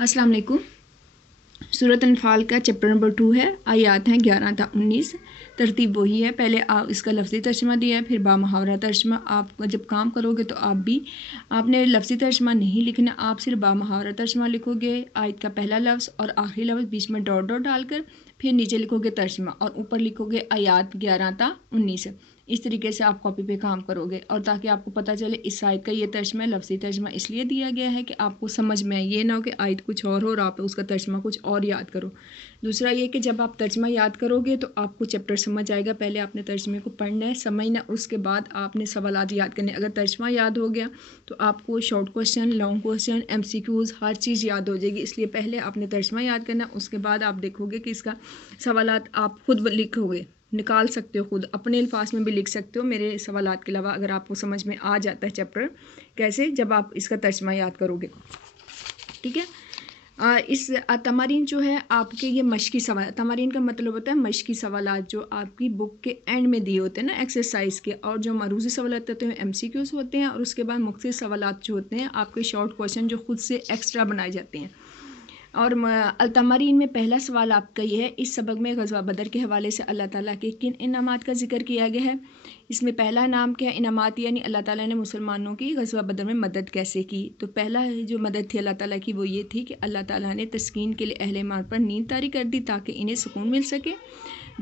अस्सलाम वालेकुम। सूरत अनफाल का चैप्टर नंबर 2 है। आयात हैं 11 था 19। तरतीब वही है, पहले आप इसका लफ्ज़ी तर्जमा दिया है, फिर बामुहावरा तर्जमा। आप जब काम करोगे तो आपने लफ्ज़ी तर्जमा नहीं लिखना, आप सिर्फ बामुहावरा तर्जमा लिखोगे। आयत का पहला लफ्ज़ और आखिरी लफ्ज़ बीच में डॉट डॉट डालकर फिर नीचे लिखोगे तर्जमा और ऊपर लिखोगे आयात 11 था 19। इस तरीके से आप कॉपी पे काम करोगे। और ताकि आपको पता चले इस आयत का ये तर्जमा लफ्ज़ी तर्जमा इसलिए दिया गया है कि आपको समझ में आए, ये ना हो कि आयत कुछ और हो और आप उसका तर्जमा कुछ और याद करो। दूसरा ये कि जब आप तर्जमा याद करोगे तो आपको चैप्टर समझ आएगा। पहले आपने तर्जमे को पढ़ना है, समझना, उसके बाद आपने सवालात याद करने। अगर तर्जमा याद हो गया तो आपको short question, long question, MCQs हर चीज़ याद हो जाएगी। इसलिए पहले आपने तर्जमा याद करना, उसके बाद आप देखोगे कि इसका सवालात आप खुद लिखोगे, निकाल सकते हो, खुद अपने अल्फाज में भी लिख सकते हो मेरे सवालात के अलावा। अगर आपको समझ में आ जाता है चैप्टर कैसे, जब आप इसका तर्जमा याद करोगे, ठीक है। इस तमारीन जो है आपके ये मश्की सवाल, तमारीन का मतलब होता है मश्की सवालात जो आपकी बुक के एंड में दिए होते हैं ना एक्सरसाइज के। और जो मरूज़ी सवालात होते हैं MCQs होते हैं। और उसके बाद मुख्तलिफ सवालात जो होते हैं आपके शॉर्ट क्वेश्चन जो खुद से एक्स्ट्रा बनाए जाते हैं। और तमारीन में पहला सवाल आपका ये है, इस सबक में ग़ज़वा बदर के हवाले से अल्लाह ताला के किन इनामात का जिक्र किया गया है। इसमें पहला नाम क्या है, इनामात, यानी अल्लाह ताला ने मुसलमानों की ग़ज़वा बदर में मदद कैसे की। तो पहला जो मदद थी अल्लाह ताला की वो ये थी कि अल्लाह ताला ने तस्कीन के लिए अहले ईमान पर नींद तारी कर दी ताकि इन्हें सुकून मिल सके।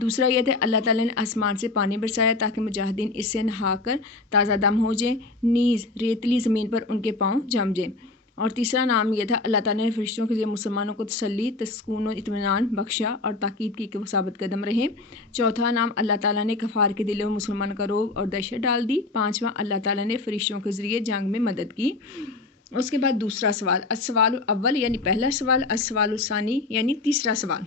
दूसरा ये था अल्लाह ताला ने आसमान से पानी बरसाया ताकि मुजाहिदीन इससे नहाकर ताज़ा दम हो जाए, नीज़ रेतली ज़मीन पर उनके पाँव जम जाए। और तीसरा नाम यह था अल्लाह ताला ने फरिश्तों के लिए मुसलमानों को तसल्ली, तस्कून और इत्मीनान बख्शा और ताकीद की कि वो साबित कदम रहे। चौथा नाम अल्लाह ताला ने कफ़ार के दिलों में मुसलमान का रोब और दहशत डाल दी। पाँचवां अल्लाह ताला ने फरिश्तों के ज़रिए जंग में मदद की। उसके बाद दूसरा सवाल, अस्सवालुल अव्वल यानी पहला सवाल, अस्सवालुस सानी यानी तीसरा सवाल।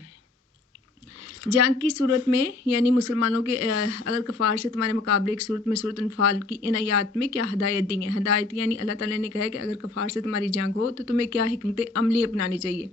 जंग की सूरत में यानी मुसलमानों के अगर कफ़ार से तुम्हारे मुकाबले की सूरत में सूरत अनफाल की इन आयात में क्या हदायत दी है। हदायत यानी अल्लाह ताला ने कहा है कि अगर कफ़ार से तुम्हारी जंग हो तो तुम्हें क्या हिकमत अमली अपनानी चाहिए।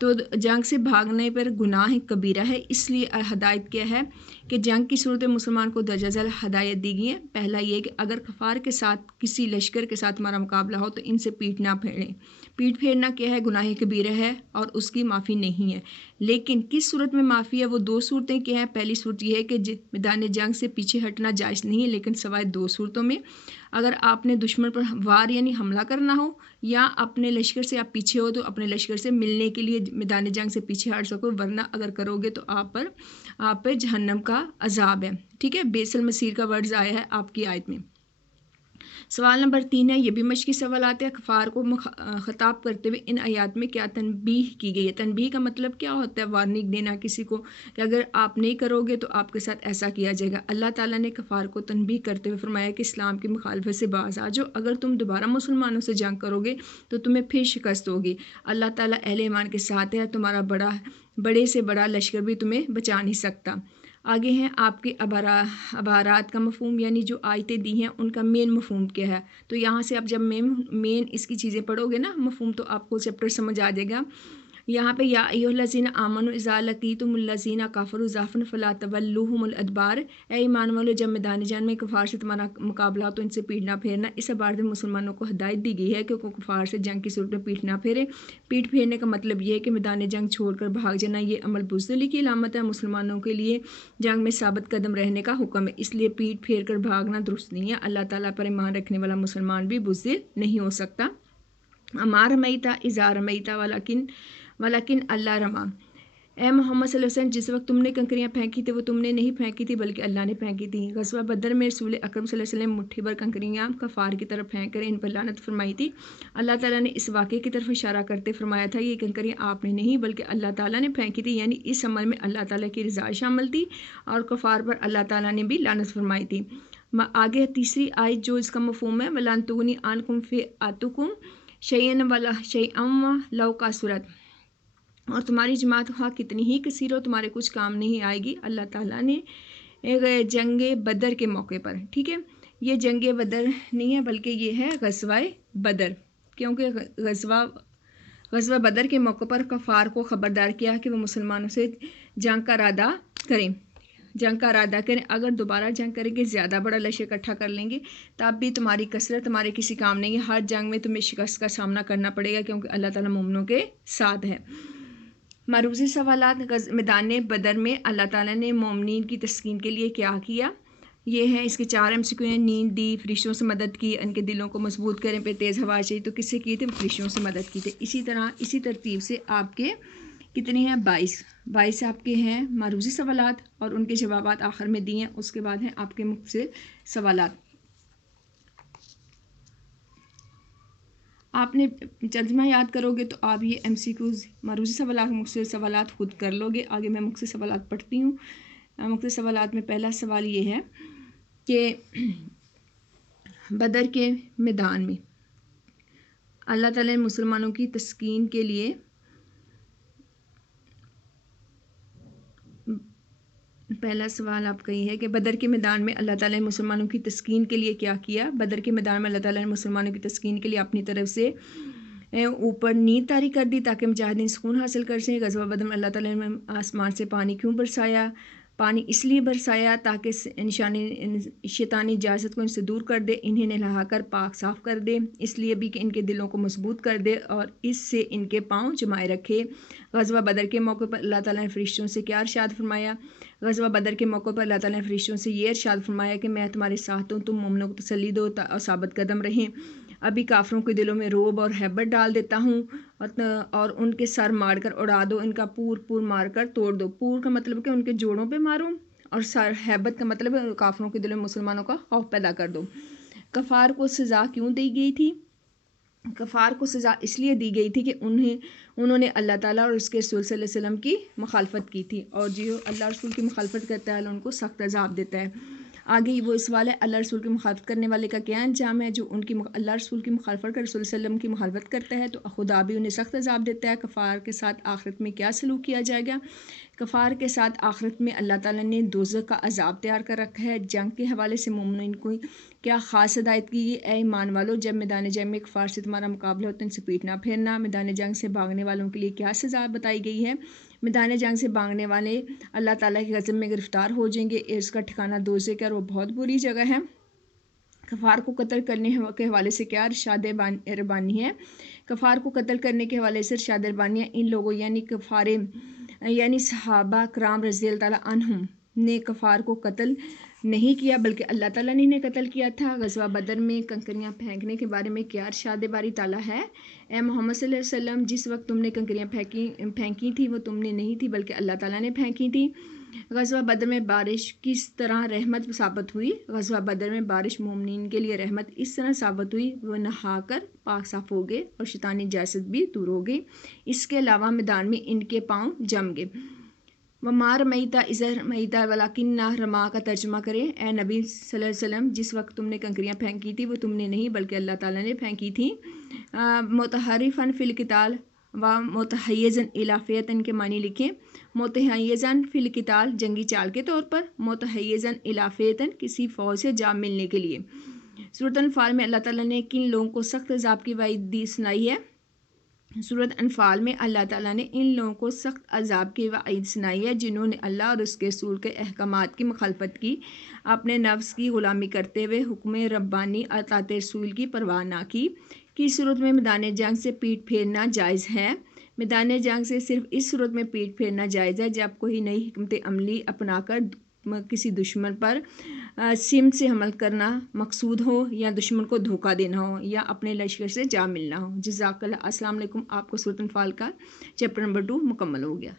तो जंग से भागने पर गुनाह कबीरा है, इसलिए हदायत क्या है कि जंग की सूरत में मुसलमान को दर्जा ज़ैल हदायत दी गई है। पहला ये कि अगर कफ़ार के साथ किसी लश्कर के साथ हमारा मुकाबला हो तो इनसे पीठ ना फेरें। पीठ फेरना क्या है, गुनाह कबीरा है और उसकी माफ़ी नहीं है। लेकिन किस सूरत में माफ़ी है, वो दो सूरतें क्या हैं। पहली सूरत यह है कि मैदान जंग से पीछे हटना जायज़ नहीं है, लेकिन सवाए दो सूरतों में। अगर आपने दुश्मन पर वार यानी हमला करना हो या अपने लश्कर से आप पीछे हो तो अपने लश्कर से मिलने के लिए मैदान जंग से पीछे हट सको, वरना अगर करोगे तो आप पर जहन्नम का अजाब है। ठीक है, बेसल मसीर का वर्ड्स आया है आपकी आयत में। सवाल नंबर 3 है, ये भी मश्की सवाल आते हैं। कफ़ार को ख़िताब करते हुए इन आयात में क्या तनबीह की गई है। तनबीह का मतलब क्या होता है, वार्निंग देना किसी को कि अगर आप नहीं करोगे तो आपके साथ ऐसा किया जाएगा। अल्लाह ताला ने कफ़ार को तनबीह करते हुए फरमाया कि इस्लाम की मुखालफत से बाज आ जाओ, अगर तुम दोबारा मुसलमानों से जंग करोगे तो तुम्हें फिर शिकस्त होगी। अल्लाह ताला अहले ईमान के साथ है, तुम्हारा बड़े से बड़ा लश्कर भी तुम्हें बचा नहीं सकता। आगे हैं आपके अबारात का मफ़हूम, यानी जो आयतें दी हैं उनका मेन मफ़हूम क्या है। तो यहाँ से आप जब मेन इसकी चीज़ें पढ़ोगे ना मफ़हूम, तो आपको चैप्टर समझ आ जाएगा। यहाँ पे या अय्युहल्लज़ीना आमनु इज़ा लक़ीतुमुल्लज़ीना काफ़रू ज़हफ़न फ़ला तवल्लूहुमुल अदबार। ए ईमान वालों, जब मैदान जंग में कफ़ार से तुम्हारा मुकाबला हो तो इनसे पीठ ना फेरना। इस बार में मुसलमानों को हिदायत दी गई है कि वो कफ़ार से जंग की सूरत में पीठ ना फेरे। पीठ फेरने का मतलब ये है कि मैदान जंग छोड़कर भाग जाना। ये अमल बुज़दिली की अलामत है। मुसलमानों के लिए जंग में साबित कदम रहने का हुक्म है, इसलिए पीठ फेर कर भागना दुरुस्त नहीं है। अल्लाह ताला पर ईमान रखने वाला मुसलमान भी बुज़दिल नहीं हो सकता। अमार रमईता इज़ा रमईता वलाकिन अल्लाह रमा। ए मोहम्मद सल्लल्लाहु अलैहि वसल्लम, जिस वक्त तुमने कंकरियाँ फेंकी थी वो तुमने नहीं फेंकी थी बल्कि अल्लाह ने फेंकी थी। ग़ज़वा बदर में रसूल अकरम सल्लल्लाहु अलैहि वसल्लम मुट्ठी भर कंकरियाँ कफ़ार की तरफ फेंक कर इन पर लानत फरमाई थी। अल्लाह ताला ने इस वाक़े की तरफ इशारा करते फरमाया था, ये कंकरियाँ आपने नहीं बल्कि अल्लाह ताला ने फेंकी थी। यानी इस अमल में अल्लाह ताला की रज़ा शामिल थी और कफ़ार पर अल्लाह ताला ने भी लानत फरमाई थी। आगे तीसरी आयत जो इसका मफ़हूम है, वलान तुगनी आनकुम फ़िअतुकुम शयअन वला शयअम लौ कासुरत। और तुम्हारी जमात हाँ कितनी ही कसीर हो तुम्हारे कुछ काम नहीं आएगी। अल्लाह ताला ने जंग बदर के मौके पर, ठीक है, ये जंग बदर नहीं है बल्कि ये है ग़ज़वा बदर, क्योंकि ग़ज़वा बदर के मौके पर कफ़ार को ख़बरदार किया कि वो मुसलमानों से जंग का इरादा करें। جنگ کا ارادہ کریں. اگر دوبارہ جنگ کریں گے زیادہ بڑا لشکر اکٹھا کر لیں گے تب بھی تمہاری کثرت تمہارے کسی کام نہیں ہے. ہر جنگ میں تمہیں شکست کا سامنا کرنا پڑے گا کیونکہ اللہ تعالیٰ مومنوں کے ساتھ ہے. معروضی سوالات. میدان بدر میں اللہ تعالیٰ نے مومنین کی تسکین کے لیے کیا کیا؟ یہ ہے اس کے 4 MCQ ہیں. نیند دی، فرشتوں سے مدد کی، ان کے دلوں کو مضبوط کریں پہ تیز ہوا چاہیے تو کس سے کی تھے؟ فرشتوں سے مدد کی تھی. اسی طرح اسی ترتیب سے آپ کے کتنے ہیں؟ 22 آپ کے ہیں معروضی سوالات اور ان کے جوابات آخر میں دیے ہیں. اس کے بعد ہیں آپ کے مختصر سوالات. آپ نے ترجمہ یاد کرو گے تو آپ یہ MCQs معروضی سوالات مختصر سوالات خود کر لو گے. آگے میں مختصر سوالات پڑھتی ہوں. مختصر سوالات میں پہلا سوال یہ ہے کہ بدر کے میدان میں اللہ تعالیٰ نے مسلمانوں کی تسکین کے لیے پہلا سوال آپ کا یہ ہے کہ بدر کے میدان میں اللہ تعالیٰ نے مسلمانوں کی تسکین کے لیے کیا کیا؟ بدر کے میدان میں اللہ تعالیٰ نے مسلمانوں کی تسکین کے لیے اپنی طرف سے اوپر نیند طاری کر دی تاکہ مجاہدین سکون حاصل کر سکیں. غزوہ بدر میں اللہ تعالیٰ نے آسمان سے پانی کیوں برسایا؟ پانی اس لیے برسایا تاکہ شیطانی اجازت کو ان سے دور کر دے، انہیں نہلا کر پاک صاف کر دے، اس لیے بھی کہ ان کے دلوں کو مضبوط کر دے اور اس سے ان کے پاؤں جمائے رکھے. غزوہ بدر کے موقع پر اللہ تعالیٰ نے فرشتوں سے کیا ارشاد فرمایا؟ غزوہ بدر کے موقع پر اللہ تعالیٰ نے فرشتوں سے یہ ارشاد فرمایا کہ میں تمہارے ساتھ ہوں، تم مومنوں کو تسلی دو اور ثابت قدم رہیں. ابھی کافروں کے دلوں میں رعب اور ہیبت ڈال دیتا ہوں اور ان کے سر مار کر اڑا دو، ان کا پور مار کر توڑ دو. پور کا مطلب کہ ان کے جوڑوں پہ مارو اور سر ہیبت کا مطلب کافروں کے دلوں میں مسلمانوں کا خوف پیدا کر دو. کفار کو سزا کیوں دی گئی تھی؟ کفار کو سزا اس لیے دی گئی تھی کہ انہوں نے اللہ تعالیٰ اور اس کے رسول صلی اللہ علیہ وسلم کی مخالفت کی تھی اور جو اللہ رسول کی مخالفت کرتا ہے اللہ ان کو سخت عذاب دیتا ہے. آگے وہ سوال ہے اللہ رسول کی مخالفت کرنے والے کا کیا انجام ہے؟ جو ان کی اللہ رسول کی مخالفت کر رسول صلی اللہ علیہ وسلم کی مخالفت کرتا ہے تو خدا بھی انہیں سخت عذاب دیتا ہے. کفار کے ساتھ آخرت میں کیا سلوک کیا جائے گا؟ کفار کے ساتھ آخرت میں اللہ تعالیٰ نے دوزخ کا عذاب تیار کر رکھا ہے. جنگ کے حوالے سے مومنین کو کیا خاص ہدایت کی گئی؟ اے ایمان والو، جب میدان جنگ میں کفار سے تمہارا مقابلہ ہوتا ہے ان سے پیٹنا پھیرنا. میدان جنگ سے بھاگنے والوں کے لیے کیا سزا بتائی گئی ہے؟ میدان جنگ سے بھاگنے والے اللہ تعالیٰ کے غضب میں گرفتار ہو جائیں گے. اس کا ٹھکانہ دوزخ ہے اور وہ بہت بری جگہ ہے. کفار کو قتل کرنے کے حوالے سے کیا ارشاد ربانی ہے؟ کفار کو قتل کرنے کے حوالے سے ارشاد ربانی ہے ان لوگوں یعنی صحابہ کرام رضی اللہ تعالیٰ عنہم نے کفار کو قتل نہیں کیا بلکہ اللہ تعالیٰ نے انہیں قتل کیا تھا. غزوہ بدر میں کنکریاں پھینکنے کے بارے میں کیا ارشاد باری تعالیٰ ہے؟ اے محمد صلی اللہ علیہ وسلم، جس وقت تم نے کنکریاں پھینکی تھی وہ تم نے نہیں تھی بلکہ اللہ تعالیٰ نے پھینکی تھی. غزوہ بدر میں بارش کس طرح رحمت ثابت ہوئی؟ غزوہ بدر میں بارش مومنین کے لیے رحمت اس طرح ثابت ہوئی وہ نہا کر پاک صاف ہو گئے اور شیطانی اجازت بھی دور ہو گئی. اس کے علاوہ میدان میں ان کے پاؤں جم گئے. وما رمیت اذ رمیت ولکن رما کا ترجمہ کریں. اے نبی صلی اللہ علیہ وسلم، جس وقت تم نے کنکریاں پھینکی تھی وہ تم نے نہیں بلکہ اللہ تعالیٰ نے پھینکی تھی. متحرفاً فی القتال و متحیزاً الی فئۃ کے معنی لکھیں. متحیزاً فی القتال جنگی چال کے طور پر، متحیزاً الی فئۃ کسی فوج سے جا ملنے کے لیے. سورۃ انفال میں اللہ تعالیٰ نے کن لوگوں کو سخت عذاب کی وعید سنائی ہے؟ سورۃ انفال میں اللہ تعالیٰ نے ان لوگوں کو سخت عذاب کی وعید سنائی ہے جنہوں نے اللہ اور اس کے رسول کے احکامات کی مخالفت کی، اپنے نفس کی غلامی کرتے ہوئے حکم ربانی اور اطاعت رسول کی پرواہ نہ کی. کس صورت میں میدان جنگ سے پیٹ پھیرنا جائز ہے؟ میدان جنگ سے صرف اس صورت میں پیٹ پھیرنا جائز ہے جب کوئی نئی حکمت عملی اپنا کر کسی دشمن پر سمت سے حمل کرنا مقصود ہو یا دشمن کو دھوکہ دینا ہو یا اپنے لشکر سے جا ملنا ہو. جزاک اللہ. السلام علیکم. آپ کو سورۃ انفال کا چیپٹر نمبر 2 مکمل ہو گیا.